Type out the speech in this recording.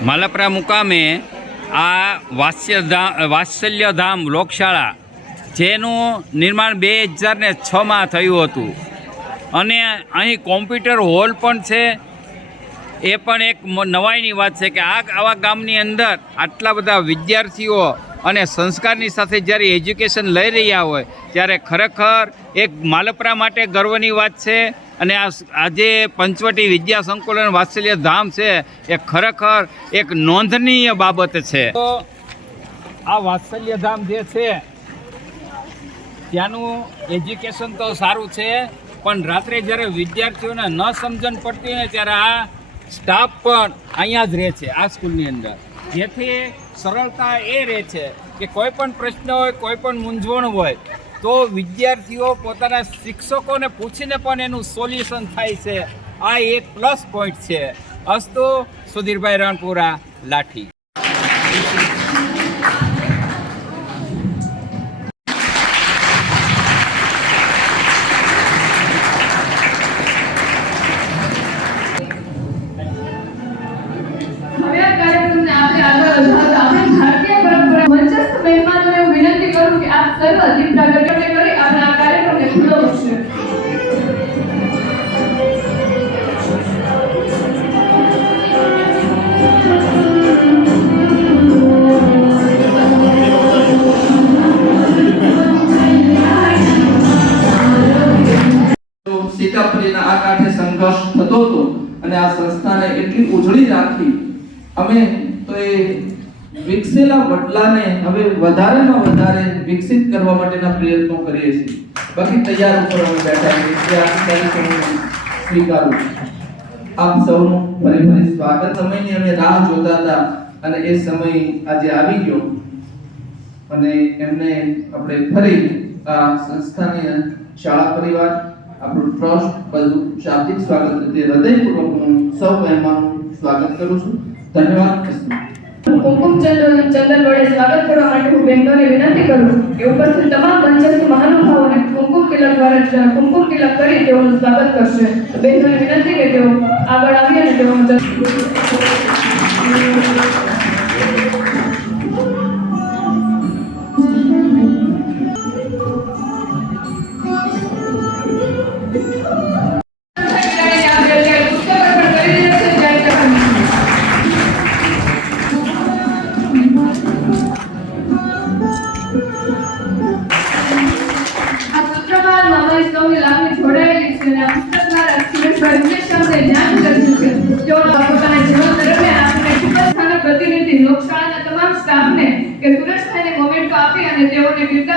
માલપરા મુકામે આ વાત્સ્યધામ વાત્સલ્યધામ લોકશાળા જેનું નિર્માણ બે હજાર ને છમાં થયું હતું અને અહીં કોમ્પ્યુટર હોલ પણ છે એ પણ એક નવાઈની વાત છે કે આ આવા ગામની અંદર આટલા બધા વિદ્યાર્થીઓ અને સંસ્કારની સાથે જ્યારે એજ્યુકેશન લઈ રહ્યા હોય ત્યારે ખરેખર એક માલપરા માટે ગર્વની વાત છે અને આ આજે પંચવટી વિદ્યા સંકુલન વાત્સલ્ય ધામ છે, એ ખરેખર એક નોંધનીય બાબત છે. તો આ વાત્સલ્ય ધામ જે છે, ત્યાંનું એજ્યુકેશન તો સારું છે, પણ રાત્રે જ્યારે વિદ્યાર્થીઓને ન સમજણ પડતી હોય ત્યારે આ સ્ટાફ પણ અહીંયા જ રહે છે, આ સ્કૂલની અંદર. જેથી સરળતા એ રહે છે કે કોઈ પણ પ્રશ્ન હોય, કોઈ પણ મૂંઝવણ હોય તો વિદ્યાર્થીઓ પોતાના શિક્ષકોને પૂછીને પણ એનું સોલ્યુશન થાય છે. આ એક પ્લસ પોઈન્ટ છે. અસ્તુ સુધીરભાઈ રણપુરા, લાઠી. મહેમાનોને વિનંતી કરું કે આપ સર્વ દીપ પ્રાગટ્ય સીતાપુરીના આ કાંઠે સંઘર્ષ થતો હતો અને આ સંસ્થાને એટલી ઉજળી રાખી. અમે તો એ વિકસેલા વડલાને હવે વધારેમાં વધારે વિકસિત કરવા માટેના પ્રયત્નો કરીએ છીએ. બાકી તૈયાર ઉપર અમે બેઠા છીએ. સ્વીકારું આપ સૌનું ફરી ફરી સ્વાગત. સમયની અમે રાહ જોતા હતા અને એ સમય આજે આવી ગયો. અને એમને આપણે ફરી આ સંસ્થાની શાળા પરિવાર આપણું ટ્રસ્ટ બધું શાબ્દિક સ્વાગત રીતે હૃદયપૂર્વક હું સૌ મહેમાનનું સ્વાગત કરું છું. ધન્યવાદ અસ્તુ. કુમકુમ ચંદ્ર ચંદન વડે સ્વાગત કરવા માટે હું બહેનોને વિનંતી કરું કે ઉપસ્થિત તમામ મંચસ્થ મહાનુભાવોને કુમકુમ તિલક દ્વારા કુમકુમ તિલક કરી તેઓનું સ્વાગત કરશે. બહેનોને વિનંતી કે તેઓ આગળ આવી અને તેઓનું અમારી સૌની લાગણી જોડાયેલી છે અને આ દ્વારા સુરેશભાઈ ઉમેશભાઈ જ્ઞાન કર્યું છે તેઓના પોતાના જીવન દરમિયાન આપણે ખૂબ જ પ્રતિનિધિ લોકશાળાના તમામ સ્ટાફને કે સુરેશભાઈને મોમેન્ટો આપી અને તેઓને બિરદાવ